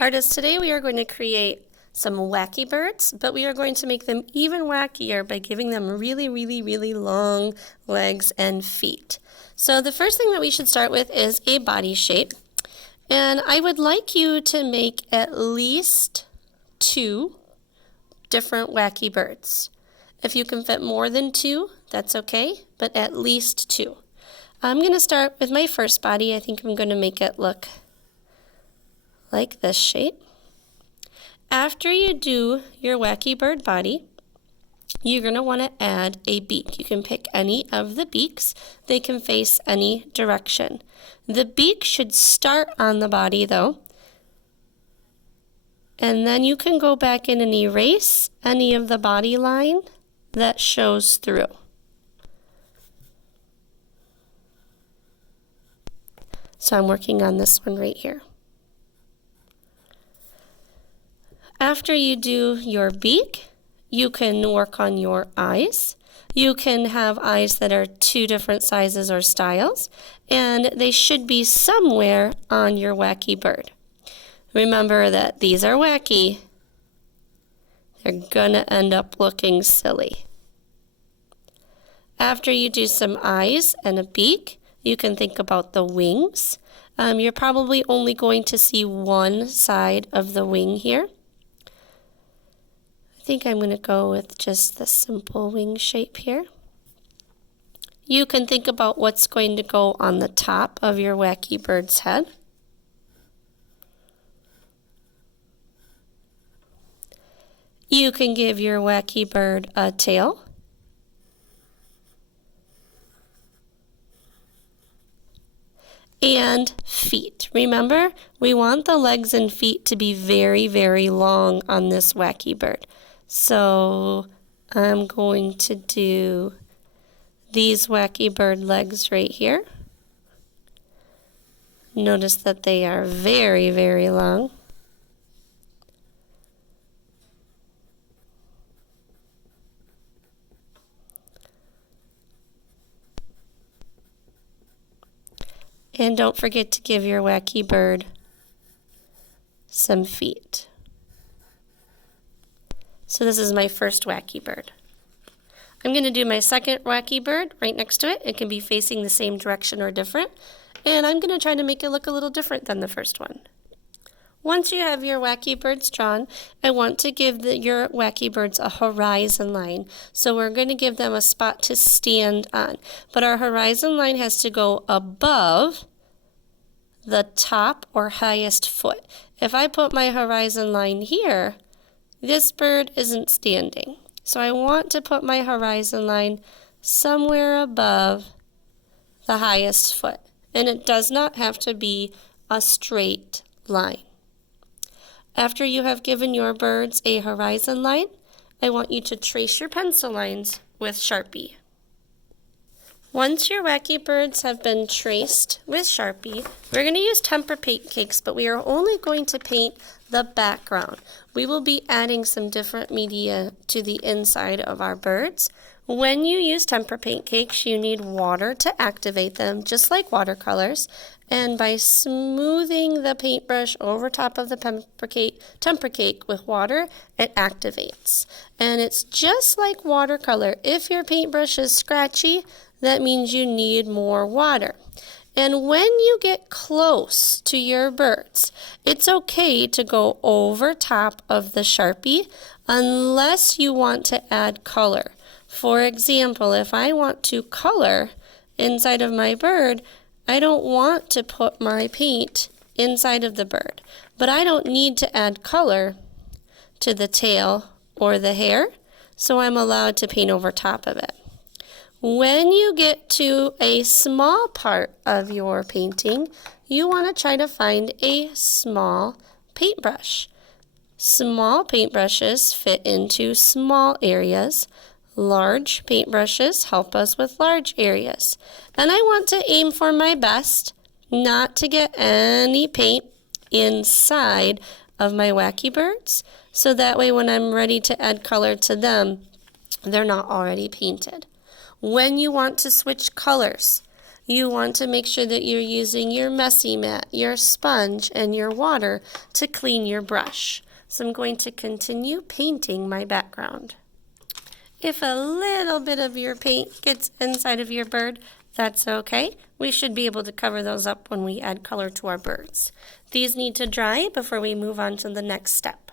Artists, today we are going to create some wacky birds, but we are going to make them even wackier by giving them really long legs and feet. So the first thing that we should start with is a body shape. And I would like you to make at least 2 different wacky birds. If you can fit more than 2, that's okay, but at least 2. I'm going to start with my first body. I think I'm going to make it look like this shape. After you do your wacky bird body, you're going to want to add a beak. You can pick any of the beaks. They can face any direction. The beak should start on the body though, and then you can go back in and erase any of the body line that shows through. So I'm working on this one right here. After you do your beak, you can work on your eyes. You can have eyes that are 2 different sizes or styles, and they should be somewhere on your wacky bird. Remember that these are wacky. They're gonna end up looking silly. After you do some eyes and a beak, you can think about the wings. You're probably only going to see one side of the wing here. I think I'm going to go with just the simple wing shape here. You can think about what's going to go on the top of your wacky bird's head. You can give your wacky bird a tail. And feet. Remember, we want the legs and feet to be very long on this wacky bird. So I'm going to do these wacky bird legs right here. Notice that they are very long. And don't forget to give your wacky bird some feet. So this is my first wacky bird. I'm going to do my second wacky bird right next to it. It can be facing the same direction or different. And I'm going to try to make it look a little different than the first one. Once you have your wacky birds drawn, I want to give your wacky birds a horizon line. So we're going to give them a spot to stand on. But our horizon line has to go above the top or highest foot. If I put my horizon line here, this bird isn't standing. So I want to put my horizon line somewhere above the highest foot. And it does not have to be a straight line. After you have given your birds a horizon line, I want you to trace your pencil lines with Sharpie. Once your wacky birds have been traced with Sharpie, we're going to use Tempera pancakes, but we are only going to paint the background. We will be adding some different media to the inside of our birds. When you use Tempera pancakes, you need water to activate them, just like watercolors. And by smoothing the paintbrush over top of the Tempera cake with water, it activates. And it's just like watercolor. If your paintbrush is scratchy, that means you need more water. And when you get close to your birds, it's okay to go over top of the Sharpie unless you want to add color. For example, if I want to color inside of my bird, I don't want to put my paint inside of the bird, but I don't need to add color to the tail or the hair, so I'm allowed to paint over top of it. When you get to a small part of your painting, you want to try to find a small paintbrush. Small paintbrushes fit into small areas. Large paintbrushes help us with large areas. And I want to aim for my best, not to get any paint inside of my wacky birds, so that way when I'm ready to add color to them, they're not already painted. When you want to switch colors, You want to make sure that you're using your messy mat, your sponge, and your water to clean your brush. So I'm going to continue painting my background. If a little bit of your paint gets inside of your bird, that's okay. We should be able to cover those up when we add color to our birds. These need to dry before we move on to the next step.